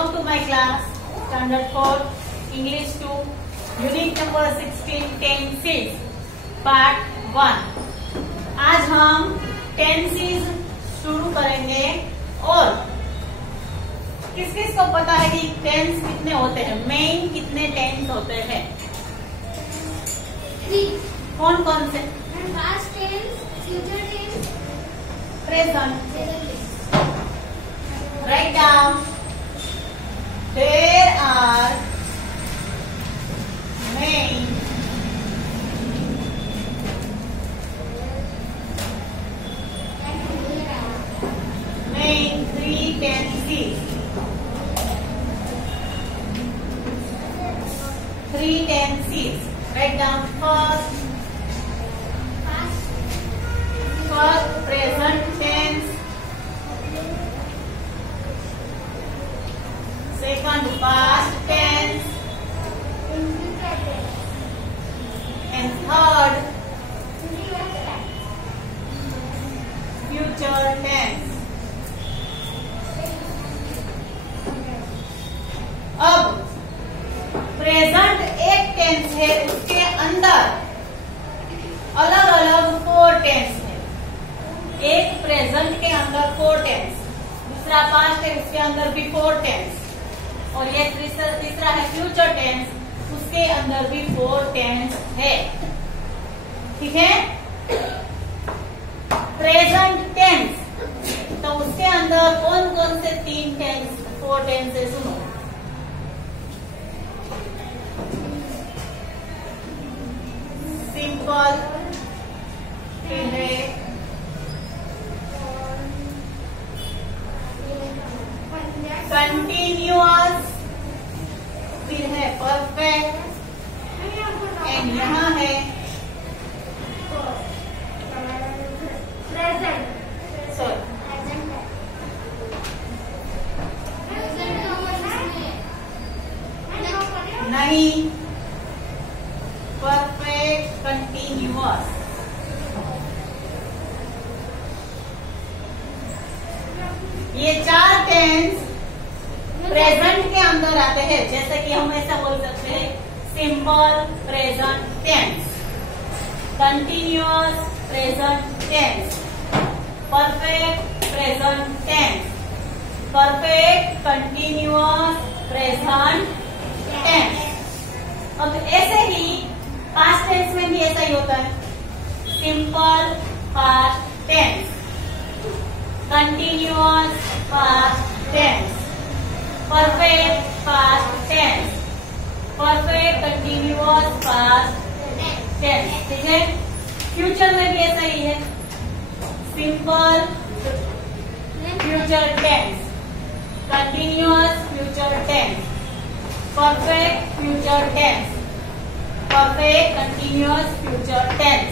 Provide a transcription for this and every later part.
Welcome to my class, Standard 4, English 2, Unit number 16, Tenses, Part 1. आज हम tenses शुरू करेंगे और किस किस को पता है कि टेंस कितने होते हैं, मेन कितने टेंस होते हैं? 3. कौन कौन से? Past tense, future tense, present. present tense. Write down. There are main three tenses. Three tenses. Write down first present tense. Second past tense. And third future tense. अब प्रेजेंट एक tense है, उसके अंदर अलग अलग 4 टेंस है. एक present के अंदर 4 टेंस, दूसरा पास्ट है उसके अंदर भी 4 टेंस, और ये तीसरा है फ्यूचर टेंस, उसके अंदर भी 4 टेंस है. ठीक है? प्रेजेंट टेंस तो उसके अंदर कौन कौन से 3 टेंस 4 टेंस है? सुनो. सिंपल, फिर है कंटिन्यूअस, फिर है परफेक्ट, एंड यहाँ है नहीं, परफेक्ट, कंटिन्यूअस. ये 4 टेंस प्रेजेंट के अंदर आते हैं. जैसे कि हम ऐसा बोल सकते हैं, simple present tense, continuous present tense, perfect present tense, perfect continuous present tense. अब ऐसे ही पास्ट टेंस में भी ऐसा ही होता है. Simple past tense, continuous past tense, perfect past tense, perfect continuous past tense. ठीक है? फ्यूचर में भी ऐसा ही है. Simple future tense, continuous future tense, perfect future tense, perfect continuous future tense.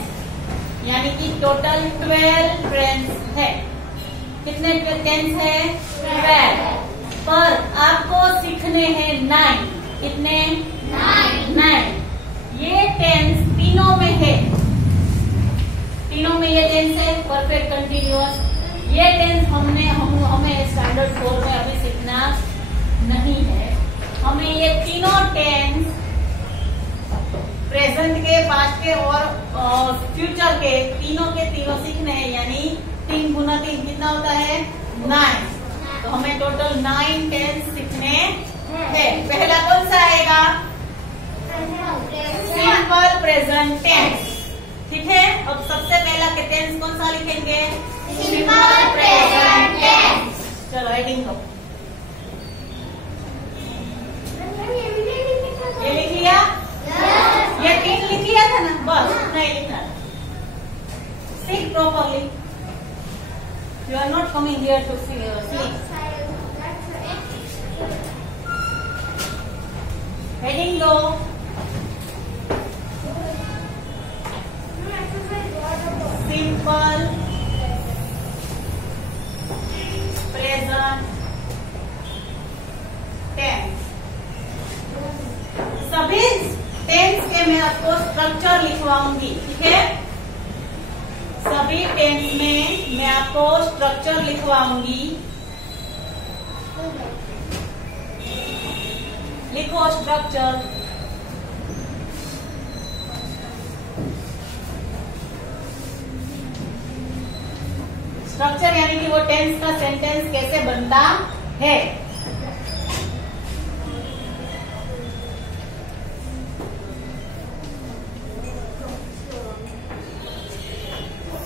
यानी कि टोटल 12 टेंस है. कितने टेंस है? 12. पर आपको सीखने हैं 9. कितने? 9. ये टेंस तीनों में है. तीनों में ये टेंस है, परफेक्ट कंटिन्यूअस. ये टेंस हमें स्टैंडर्ड 4 में अभी सीखना नहीं है. हमें ये तीनों टेंस प्रेजेंट के, पास्ट के और फ्यूचर के तीनों सीखने हैं. यानी 3 गुना 3 कितना होता है? 9. तो हमें टोटल 9 टेंस सीखने हैं. पहला कौन सा आएगा? Simple present tense. ठीक है? अब सबसे पहला के टेंस कौन सा लिखेंगे? Simple present tense. चलो हेडिंग लो. ये लिख लिया? ये 3 लिख लिया था ना? बस नहीं लिखना. Speak properly. You are not coming here to sleep. Heading low. Simple present tense. सभी टेंस के मैं आपको स्ट्रक्चर लिखवाऊंगी. ठीक है? सभी टेंस में मैं आपको स्ट्रक्चर लिखवाऊंगी. लिखो स्ट्रक्चर। स्ट्रक्चर यानी कि वो टेंस का सेंटेंस कैसे बनता है।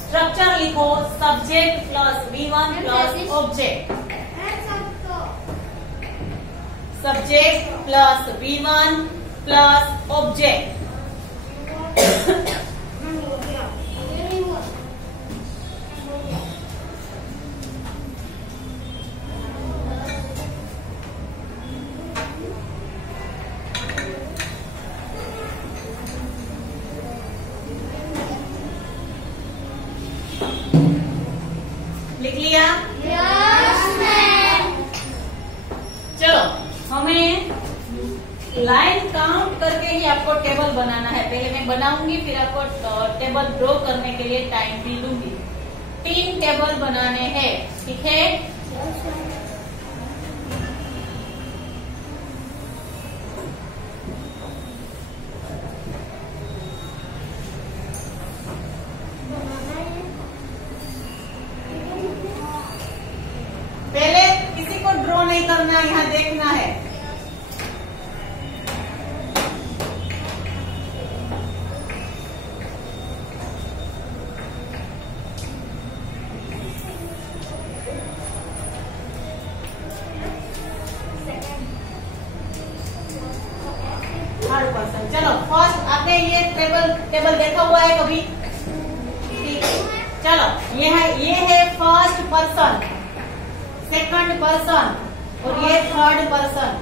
स्ट्रक्चर लिखो subject plus V1 plus object. Subject plus V1 plus object. लिख लिया? चलो हमें लाइन काउंट करके ही आपको टेबल बनाना है। पहले मैं बनाऊंगी, फिर आपको टेबल ड्रॉ करने के लिए टाइम भी दूंगी। 3 टेबल बनाने हैं, ठीक है? पहले किसी को ड्रॉ नहीं करना, यहाँ देखना है। Third person. चलो फर्स्ट, आपने ये टेबल देखा हुआ है कभी? चलो ये है फर्स्ट पर्सन, सेकंड पर्सन और ये थर्ड पर्सन,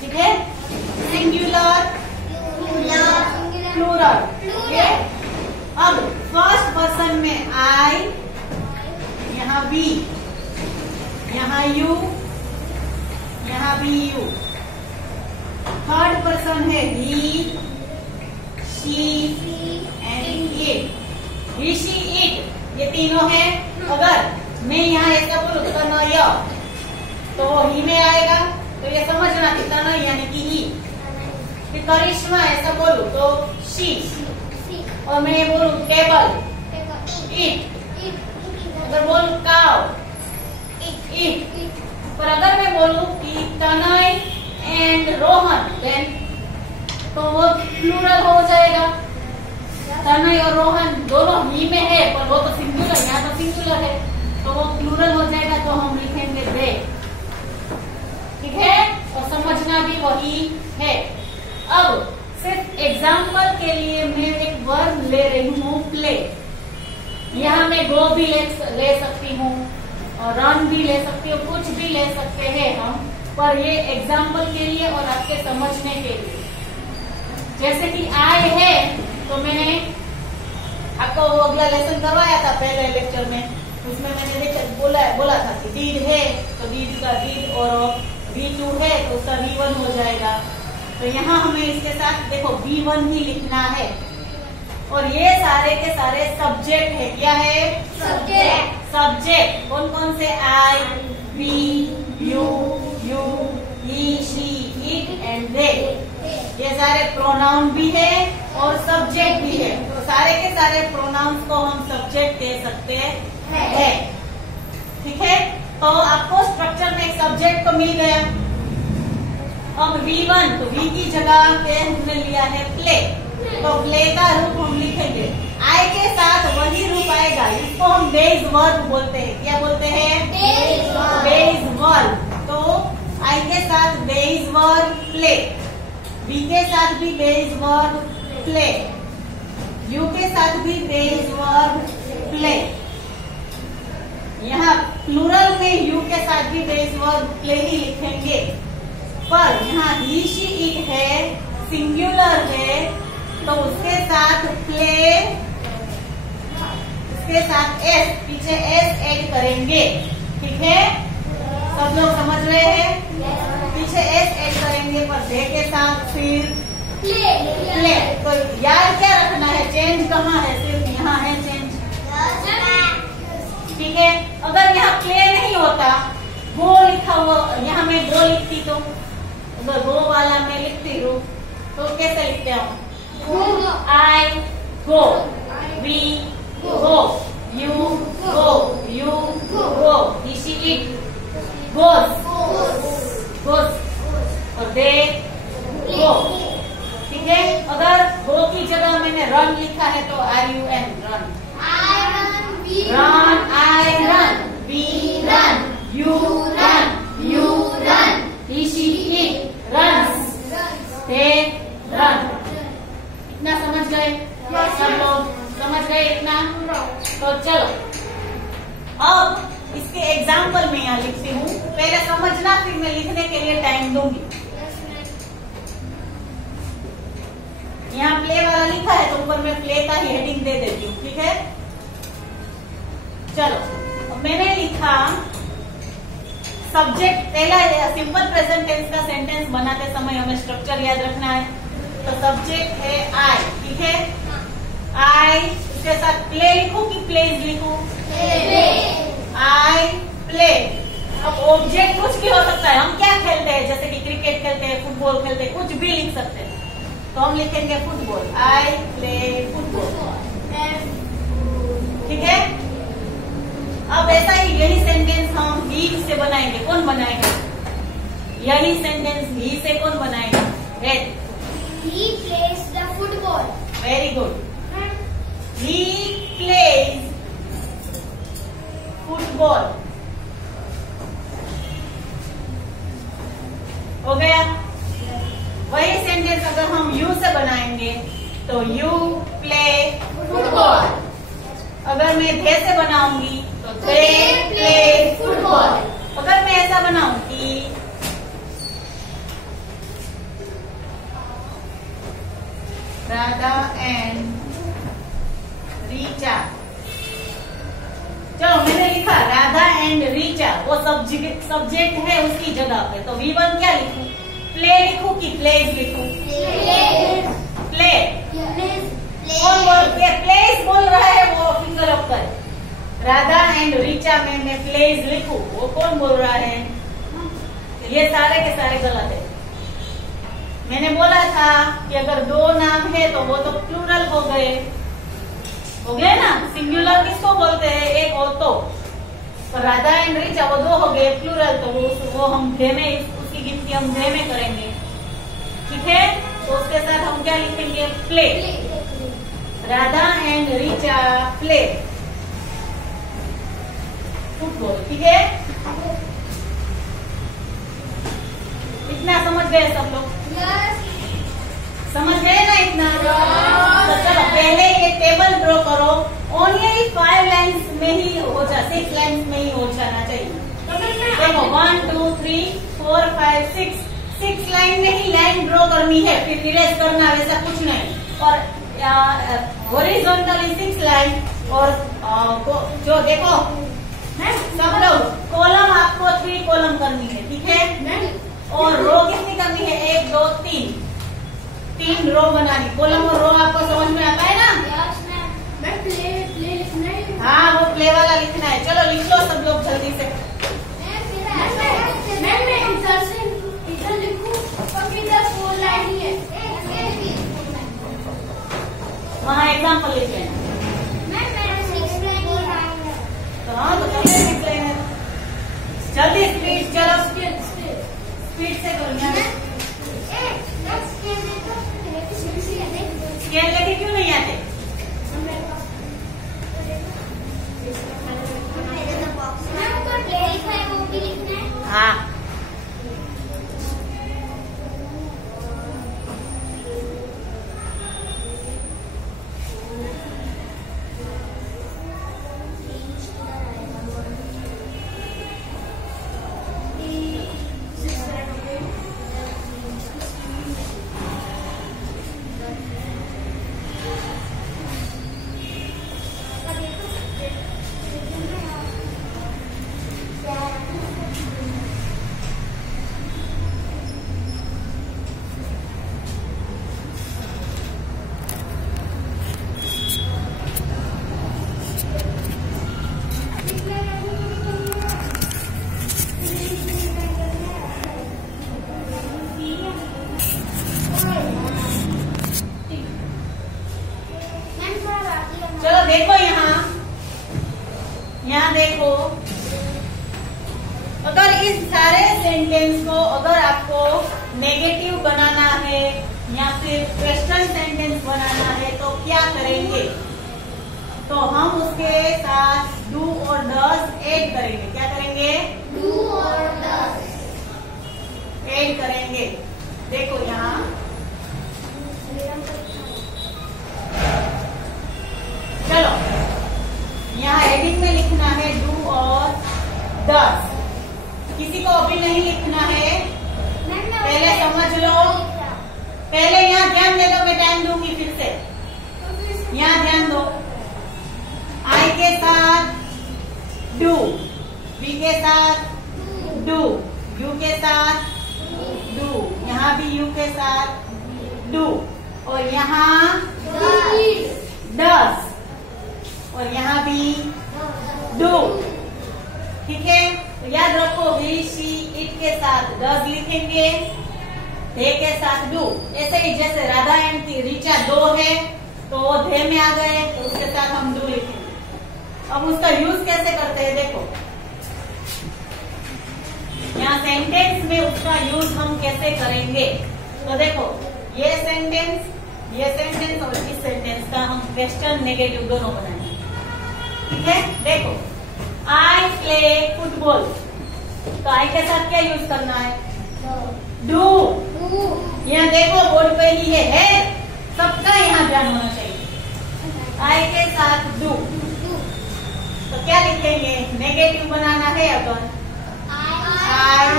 ठीक है? सिंगुलर, प्लूरल, ठीक है? अब फर्स्ट पर्सन में आई, यहाँ वी, यहाँ यू, यहाँ भी यू। थर्ड पर्सन है he, she and it. He, she, it, ये तीनों है। अगर मैं यहाँ ऐसा बोलूँ तनय, तो वो ही में आएगा, तो ये समझना कि तनय यानी कि ही। फिर करिश्मा ऐसा बोलूँ तो शी, और मैं ये बोलूँ टेबल, इट। अगर बोलूँ काव, इट। पर अगर मैं बोलूँ कि तनय एंड रोहन, देन तो वो प्लूरल हो जाएगा। तनय और रोहन दोनों ही में है, पर वो तो सिंगुलर, यहाँ तो सिंगुलर है, तो वो प्लूरल हो जाएगा, तो हम लिखेंगे दे, ठीक है? और समझना भी वही है। अब सिर्फ एग्जाम्पल के लिए मैं एक वर्ब ले रही हूँ, प्ले। यहाँ मैं गो भी ले सकती हूँ और रन भी ले सकती हूँ, कुछ भी ले सकते हैं हम, पर ये एग्जाम्पल के लिए और आपके समझने के लिए। जैसे कि आए है, तो मैंने आपको वो अगला लेसन करवाया था पहले लेक्चर में, उसमें मैंने बोला था कि डीड है तो डीड का डीड, और V2 है तो उसका V1 हो जाएगा। तो यहाँ हमें इसके साथ देखो V1 ही लिखना है। और ये सारे के सारे सब्जेक्ट है। क्या है? सब्जेक्ट कौन कौन से? I, we, you, he, she, it and they. ये सारे प्रोनाउन भी है और सब्जेक्ट भी है। तो सारे के सारे प्रोनाउंस को हम सब्जेक्ट कह सकते हैं, ठीक है? तो आपको स्ट्रक्चर में एक सब्जेक्ट तो मिल गया। अब V1, तो V की जगह पे हमने लिया है प्ले, तो प्ले का रूप हम लिखेंगे। आई के साथ वही रूप आएगा, इसको हम बेस वर्ब बोलते हैं। क्या बोलते हैं? Base verb. तो आई के साथ बेस वर्ब प्ले, V के साथ भी बेस वर्ब प्ले, U के साथ भी बेस वर्ब प्ले। यहाँ प्लूरल में U के साथ भी बेस वर्ब प्ले ही लिखेंगे, पर यहाँ ही, शी, इट है, सिंगुलर है, तो उसके साथ प्ले, उसके साथ S, पीछे S ऐड करेंगे, ठीक है? सब लोग समझ रहे हैं? पीछे S ऐड करेंगे, पर दे के साथ फिर प्ले। तो याद क्या रखना है? चेंज कहाँ है? सिर्फ यहाँ है चेंज, ठीक है? अगर यहाँ प्ले नहीं होता, गो लिखा हुआ, यहाँ मैं गो लिखती तो अगर गो वाला मैं लिखती हूँ तो कैसे लिखते हूँ? Go. I go, we go, you go, you go, he she it goes, goes और they go। ठीक है, अगर go की जगह मैंने run लिखा है तो RUN run, I run, we run I run, we run, you run, you run, he she it runs, they run। इतना समझ गए? सब लोग समझ गए इतना? तो चलो अब इसके एग्जाम्पल में यहाँ लिखती हूँ, पहले समझना फिर मैं लिखने के लिए टाइम दूंगी। यहाँ प्ले वाला लिखा है तो ऊपर मैं प्ले का ही हेडिंग दे देती हूँ, ठीक है? चलो अब मैंने लिखा सब्जेक्ट, पहला सिंपल प्रेजेंट टेंस का सेंटेंस बनाते समय हमें स्ट्रक्चर याद रखना है। तो सब्जेक्ट है आई, ठीक है? आई, उसके साथ प्ले लिखूं कि प्लेज लिखूं? I play. अब ऑब्जेक्ट कुछ भी हो सकता है, हम क्या खेलते हैं, जैसे कि क्रिकेट खेलते हैं, फुटबॉल खेलते हैं, कुछ भी लिख सकते हैं। तो हम लिखेंगे फुटबॉल, आई प्ले फुटबॉल, ठीक है? अब ऐसा ही यही सेंटेंस हम ही से बनाएंगे। कौन बनाएगा यही सेंटेंस? ही से कौन बनाएगा? Red. He plays the football. Very good. He plays football. हो गया? वही सेंटेंस अगर हम यू से बनाएंगे तो यू प्ले फुटबॉल। अगर मैं दे से बनाऊंगी तो दे प्ले फुटबॉल। अगर मैं ऐसा बनाऊंगी राधा एंड रीचा, चलो मैंने लिखा राधा एंड रीचा, वो सब्जेक्ट है उसकी जगह पे, तो V1 क्या लिखूं? प्ले लिखूं कि प्लेज लिखूं? प्ले। कौन प्लेज बोल रहा है? वो फिंगर अप करे। राधा एंड रीचा में मैं प्लेज लिखूं, वो कौन बोल रहा है? ये सारे के सारे गलत है। मैंने बोला था कि अगर दो नाम है तो वो तो प्लूरल हो गए ना? सिंगुलर किसको बोलते हैं? एक हो तो राधा एंड रीचा वो दो हो गए प्लूरल, तो वो हम दे में, उसकी गिनती हम दे में करेंगे, ठीक है? तो उसके साथ हम क्या लिखेंगे? Play. Radha and Richa play football, ठीक है? इतना समझ गए सब लोग? समझ गए ना इतना? तो चलो पहले ये टेबल ड्रॉ करो। ओनली 5 लाइन्स में ही हो जा, 6 लाइन्स में ही हो जाना चाहिए। देखो 1 2 3 4 5 6 लाइन में ही लाइन ड्रॉ करनी है, फिर इरेज करना वैसा कुछ नहीं। और हॉरिजॉन्टली 6 लाइन, और जो देखो सब लोग कॉलम आपको 3 कॉलम करनी है, ठीक है? और रो कितनी करनी है? 1 2 3 रो बनानी। कॉलम और रो आपको समझ में आता है ना? प्ले लिखना है। हाँ, वो प्ले वाला लिखना है। चलो लिख लो सब लोग जल्दी से। मैं इधर लिखूं और इधर 4 लाइन ही है। वहाँ एग्जाम्पल लिख लेना। तो हाँ, तो चलते 6 लाइन है। जल्दी स्पीड, चलो स्पीड से करो। स्केल लेके क्यों नहीं आते? हाँ, यहाँ देखो, अगर इस सारे सेंटेंस को अगर आपको नेगेटिव बनाना है या फिर क्वेश्चन सेंटेंस बनाना है तो क्या करेंगे? तो हम उसके साथ डू और डज ऐड करेंगे। क्या करेंगे? डू और डज ऐड करेंगे। देखो यहाँ चलो, यहाँ एडिंग में लिखना है डू और डज। किसी को अभी नहीं लिखना है, पहले समझ लो। पहले यहाँ ध्यान दे दो, मैं टाइम दूंगी फिर से। यहाँ ध्यान दो, आई के साथ डू, बी के साथ डू, यू के साथ डू, यहाँ भी यू के साथ डू, और यहाँ डज, और यहाँ भी डू। ठीक है, तो याद रखो, ही, शी, इट के साथ डज लिखेंगे, दे के साथ डू। ऐसे ही जैसे राधा एंड रीचा दो है तो वो धे में आ गए तो उसके साथ हम डू लिखेंगे। अब उसका यूज कैसे करते हैं देखो, यहाँ सेंटेंस में उसका यूज हम कैसे करेंगे। तो देखो, ये सेंटेंस और इस सेंटेंस का हम क्वेश्चन नेगेटिव दोनों बनाएंगे। ठीक है, देखो, आई प्ले फुटबॉल, तो आई के साथ क्या यूज करना है? डू। यहाँ देखो बोर्ड पे ही है, सबका यहाँ ध्यान होना चाहिए। आई के साथ डू, तो क्या लिखेंगे? नेगेटिव बनाना है अगर I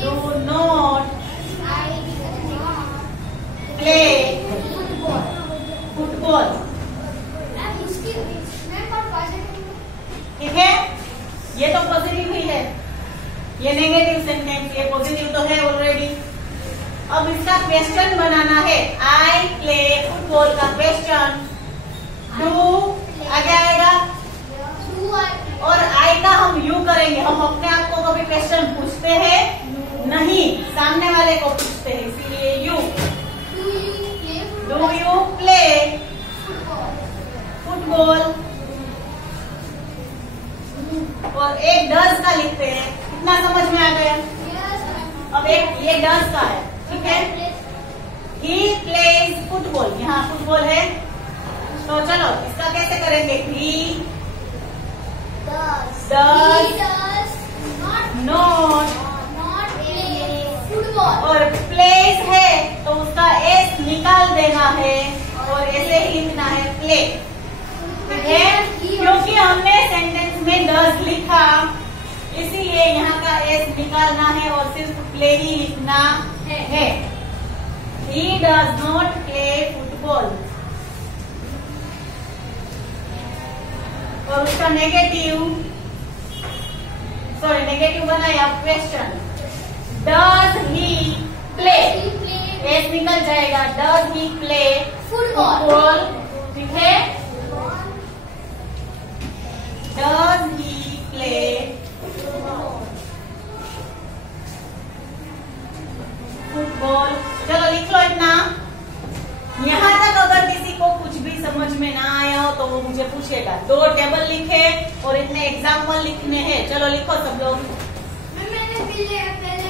do not play football. ठीक है, ये तो पॉजिटिव ही है, ये नेगेटिव सेंटेंस, ये पॉजिटिव तो है ऑलरेडी। अब इसका क्वेश्चन बनाना है, आई प्ले फुटबॉल का क्वेश्चन डू आगे आएगा, और आई का हम यू करेंगे। हम अपने आप को कभी क्वेश्चन पूछते हैं नहीं, सामने वाले को पूछते हैं, इसीलिए you. Do you play football, और एक डज का लिखते हैं। कितना समझ में आ गया? अब एक ये डज का है, ठीक है। ही प्लेज फुटबॉल, यहाँ फुटबॉल है, तो चलो इसका कैसे करेंगे? ही डज नॉट और प्लेज है तो उसका एस निकाल देना है और ऐसे ही लिखना है प्ले। ठीक है, क्योंकि हमने सेंटेंस में डज लिखा इसीलिए यहाँ का एस निकालना है और सिर्फ प्ले ही लिखना है। He does not play football। और उसका नेगेटिव बनाया question, does he play, S निकल जाएगा, डज ही प्ले फुटबॉल। ठीक है, डज ही प्ले फुटबॉल। चलो लिख लो इतना। यहाँ तक अगर किसी को कुछ भी समझ में ना आया हो तो वो मुझे पूछेगा। 2 टेबल लिखे और इतने एग्जाम्पल लिखने हैं। चलो लिखो सब लोग। मैंने पहले